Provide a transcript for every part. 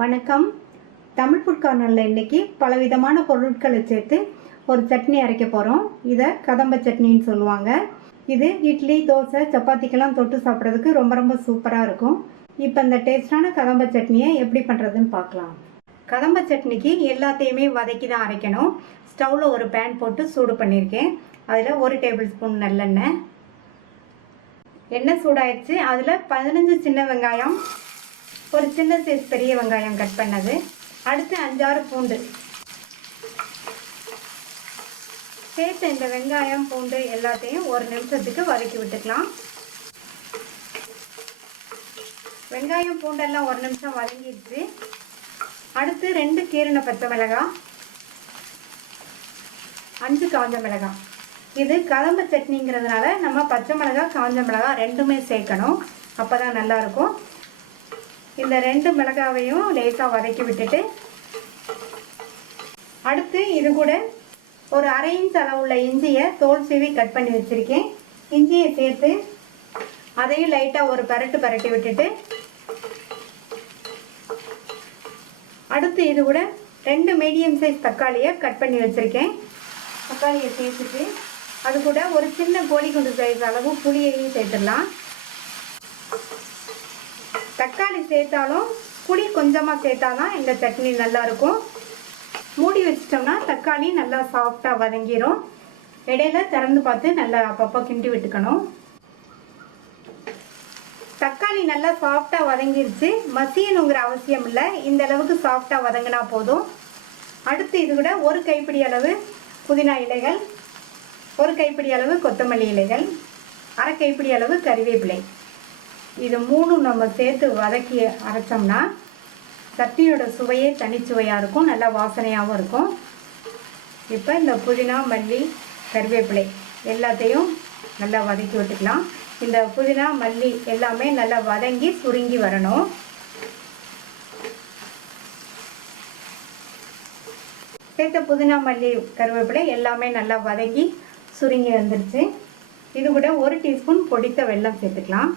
வணக்கம். தமிழ் ஃபுட் கார்னரில் இன்றைக்கி பலவிதமான பொருட்களை சேர்த்து ஒரு சட்னி அரைக்க போகிறோம். இதை கதம்ப சட்னின்னு சொல்லுவாங்க. இது இட்லி, தோசை, சப்பாத்திக்கெல்லாம் தொட்டு சாப்பிட்றதுக்கு ரொம்ப ரொம்ப சூப்பராக இருக்கும். இப்போ இந்த டேஸ்டான கதம்ப சட்னியை எப்படி பண்ணுறதுன்னு பார்க்கலாம். கதம்ப சட்னிக்கு எல்லாத்தையுமே வதக்கி தான் அரைக்கணும். ஸ்டவ்வில் ஒரு பேன் போட்டு சூடு பண்ணியிருக்கேன். அதில் 1 டேபிள் ஸ்பூன் நல்லெண்ணெய். எண்ணெய் சூடாயிடுச்சு. அதில் 15 சின்ன வெங்காயம், ஒரு சின்ன சைஸ் பெரிய வெங்காயம் கட் பண்ணது, அடுத்து 5-6 பூண்டு சேர்த்து இந்த வெங்காயம் பூண்டு எல்லாத்தையும் 1 நிமிஷத்துக்கு வதக்கி விட்டுக்கலாம். வெங்காயம் பூண்டெல்லாம் 1 நிமிஷம் வதங்கிடுச்சு. அடுத்து 2 கீறின பச்சை மிளகாய், 5 காஞ்ச மிளகாய். இது கதம்ப சட்னிங்கிறதுனால நம்ம பச்சை மிளகாய் காஞ்ச மிளகாய் ரெண்டுமே சேர்க்கணும். அப்போ தான் நல்லாயிருக்கும். இந்த 2 மிளகாவையும் லேசாக வதக்கி விட்டுட்டு, அடுத்து இது கூட ஒரு 1/2 இன்ச் அளவுள்ள இஞ்சியை தோல் சீவி கட் பண்ணி வச்சுருக்கேன். இஞ்சியை சேர்த்து அதையும் லைட்டாக ஒரு பரட்டி விட்டுட்டு, அடுத்து இது கூட 2 மீடியம் சைஸ் தக்காளியை கட் பண்ணி வச்சுருக்கேன். தக்காளியை சேர்த்துட்டு அது கூட ஒரு சின்ன கோழிக்குண்டு சைஸ் அளவு புளியையும் சேர்த்துடலாம். தக்காளி சேர்த்தாலும் புளி கொஞ்சமாக சேர்த்தாதான் இந்த சட்னி நல்லாயிருக்கும். மூடி வச்சிட்டோம்னா தக்காளி நல்லா சாஃப்டாக வதங்கிடும். இடையில திறந்து பார்த்து நல்லா அப்பப்போ கிண்டி விட்டுக்கணும். தக்காளி நல்லா சாஃப்டாக வதங்கிருச்சு. மசியணுங்கிற அவசியம் இல்லை. இந்த அளவுக்கு சாஃப்டாக வதங்கினா போதும். அடுத்து இது கூட 1 கைப்பிடி அளவு புதினா இலைகள், 1 கைப்பிடி அளவு கொத்தமல்லி இலைகள், 1/2 கைப்பிடி அளவு கறிவேப்பிலை. இது 3 நம்ம சேர்த்து வதக்கி அரைச்சோம்னா சட்னியோட சுவையே தனிச்சுவையாக இருக்கும். நல்லா வாசனையாகவும் இருக்கும். இப்போ இந்த புதினா, மல்லி, கறிவேப்பிலை எல்லாத்தையும் நல்லா வதக்கி விட்டுக்கலாம். இந்த புதினா, மல்லி எல்லாமே நல்லா வதங்கி சுருங்கி வரணும். சேர்த்த புதினா, மல்லி, கறிவேப்பிலை எல்லாமே நல்லா வதங்கி சுருங்கி வந்துருச்சு. இது கூட 1 டீஸ்பூன் பொடித்த வெல்லம் சேர்த்துக்கலாம்.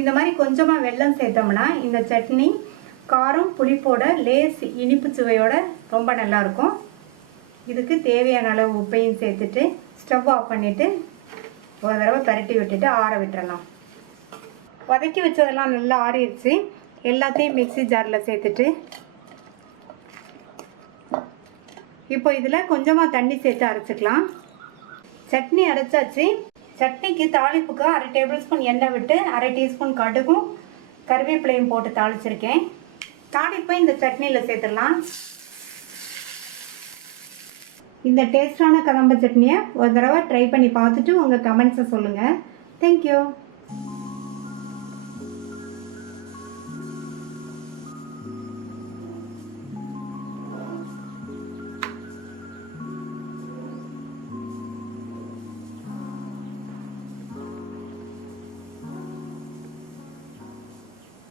இந்த மாதிரி கொஞ்சமாக வெல்லம் சேர்த்தோம்னா இந்த சட்னி காரம் புளிப்போட லேஸ் இனிப்பு சுவையோட ரொம்ப நல்லாயிருக்கும். இதுக்கு தேவையான அளவு உப்பையும் சேர்த்துட்டு ஸ்டவ் ஆஃப் பண்ணிவிட்டு ஒரு தடவை பரட்டி விட்டுட்டு ஆற விட்டுறலாம். வதக்கி வச்சதெல்லாம் நல்லா ஆறிடுச்சு. எல்லாத்தையும் மிக்ஸி ஜாரில் சேர்த்துட்டு இப்போ இதில் கொஞ்சமாக தண்ணி சேர்த்து அரைச்சிக்கலாம். சட்னி அரைச்சாச்சு. சட்னிக்கு தாளிப்புக்கு 1/2 டேபிள் ஸ்பூன் எண்ணெய் விட்டு 1/2 டீஸ்பூன் கடுகும் கருவேப்பிலையும் போட்டு தாளிச்சிருக்கேன். தாளிப்பை இந்த சட்னியில் சேர்த்துடலாம். இந்த டேஸ்டான கதம்ப சட்னியை ஒரு தடவை ட்ரை பண்ணி பார்த்துட்டு உங்கள் கமெண்ட்ஸை சொல்லுங்கள். தேங்க்யூ.